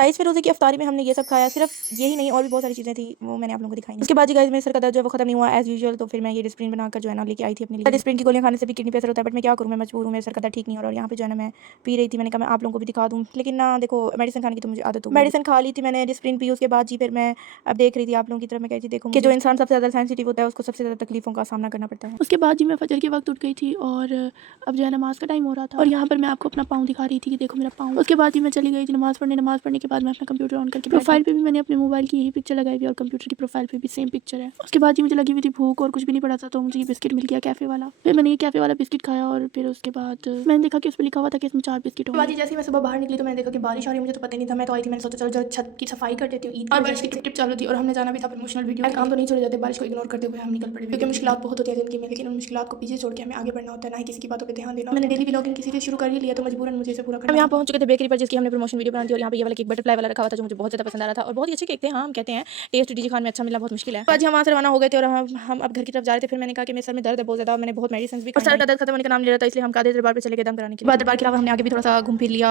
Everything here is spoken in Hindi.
27वें रोज़े की इफ्तारी में हमने ये सब खाया, सिर्फ यही नहीं और भी बहुत सारी चीज़ें थी, वो मैंने आप लोगों को दिखाई नहीं। उसके बाद जी गाइस मेरे सर का दर्द जो है वो खत्म नहीं हुआ एज़ यूजुअल, तो फिर मैं ये डिस्प्रिन बनाकर जो है ना लेके आई थी अपने लिए। डिस्प्रिन की गोलियाँ खाने से भी किडनी पे असर होता है, बट मैं क्या करूँ, मैं मजबूर हूँ, मेरे सर का दर्द ठीक नहीं हो रहा और यहाँ पे जो है ना मैं पी रही थी। मैंने कहा मैं आप लोगों को भी दिखा दूँ, लेकिन ना देखो मेडिसिन खाने की तो मुझे आदत हो गई। मेडिसिन खा ली थी मैंने, डिस्प्रिन पी, उसके बाद जी फिर मैं अब देख रही थी आप लोगों की तरफ, मैं कह रही थी देखो कि जो इंसान सबसे ज़्यादा सेंसिटिव होता है उसको सबसे ज़्यादा तकलीफ़ों का सामना करना पड़ता है। उसके बाद जी मैं फजर के वक्त उठ गई थी और अब जो है नमाज का टाइम हो रहा था और यहाँ पर मैं आपको अपना पाँव दिखा रही थी कि देखो मेरा पाँव। उसके बाद जी मैं चली गई थी नमाज पढ़ने के बाद मैं अपना कंप्यूटर ऑन करके प्रोफाइल पे भी मैंने अपने मोबाइल की यही पिक्चर लगाई हुई और कंप्यूटर की प्रोफाइल पे भी सेम पिक्चर है। उसके बाद जी मुझे लगी हुई थी भूख और कुछ भी नहीं पड़ा था, तो मुझे ये बिस्किट मिल गया कैफे वाला। फिर मैंने ये कैफे वाला बिस्किट खाया और फिर उसके बाद मैंने देखा कि उस पर लिखा हुआ था कि इसमें 4 बिस्किट होंगे। जैसे ही मैं सुबह बाहर निकली तो मैंने देखा कि बारिश आ रही है, मुझे तो पता नहीं था। मैं तो आई थी, मैंने सोचा चलो छत की सफाई कर देती हूँ ईद और बारिश की टिप चालू थी और हमने जाना भी था प्रमोशनल वीडियो। काम तो नहीं छोड़े जाते, बारिश को इग्नोर करते हुए हम निकल पड़े क्योंकि मुश्किलात बहुत होती है जिंदगी में, लेकिन उन मुश्किलात को पीछे छोड़ के हमें आगे बढ़ना होता है, ना ही किसी की बातों पे ध्यान देना। मैंने डेली व्लॉगिंग किसी से शुरू कर ही लिया तो मजबूरन मुझे इसे पूरा करना। हम यहाँ पहुंच चुके थे बेकरी पर जिसकी हमने प्रमोशन वीडियो बना दी और यहाँ पे ये वाला केक बटरफ्लाई वाला रखा हुआ था जो मुझे बहुत ज़्यादा पसंद आ रहा था और बहुत ही अच्छे केक थे। हाँ हम कहते हैं टेस्ट डीजी खान में अच्छा मिलना बहुत मुश्किल है। आज हम वहाँ से रवाना हो गए थे और हम अब घर की तरफ जा रहे थे। फिर मैंने कहा कि मेरे सर में दर्द है बहुत ज़्यादा, मैंने बहुत मेडिसिन भी, सर का दर्द खत्म होने का नाम ले रहा था, इसलिए हम कादर दरबार पे चले गए दम कराने के लिए। दरबार के अलावा हमने आगे भी थोड़ा सा घूम फिर लिया।